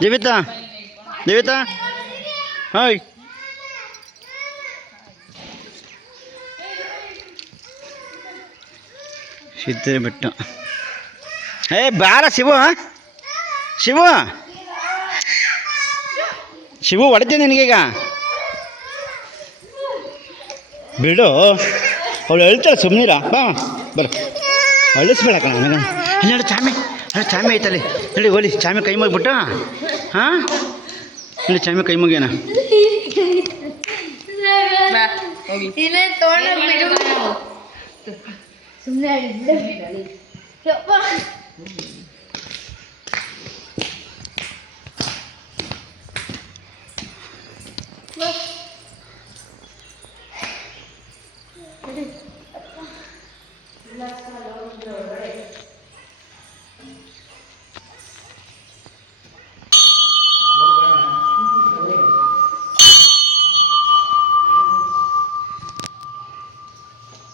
Jeevitha Jeevitha hi ಸಿದ್ಧರ ಬೆಟ್ಟ. ಏ ಬಾರ ಶಿವು, ಶಿವು ಶಿವು ಹೊಡಿತೀನಿ ನಿನಗೀಗ. ಬಿಡು, ಅವಳು ಹೇಳ್ತಾಳೆ ಸುಮ್ಮನಿರ. ಬಾ ಬರ, ಅಳಿಸ್ಬೇಡ ಕಣ ನನಗೆ. ಅಲ್ಲಿ ಚಾಮಿ, ಅಲ್ಲಿ ಚಾಮಿ ಐತಲ್ಲಿ ಹೇಳಿ ಹೋಲಿ. ಚಾಮಿ ಕೈ ಮುಗಿಬಿಟ್ಟು, ಹಾಂ ಇಲ್ಲಿ ಚಾಮಿ ಕೈ ಮುಗಿಯೋಣ. ಸುಮ್ಮನೆ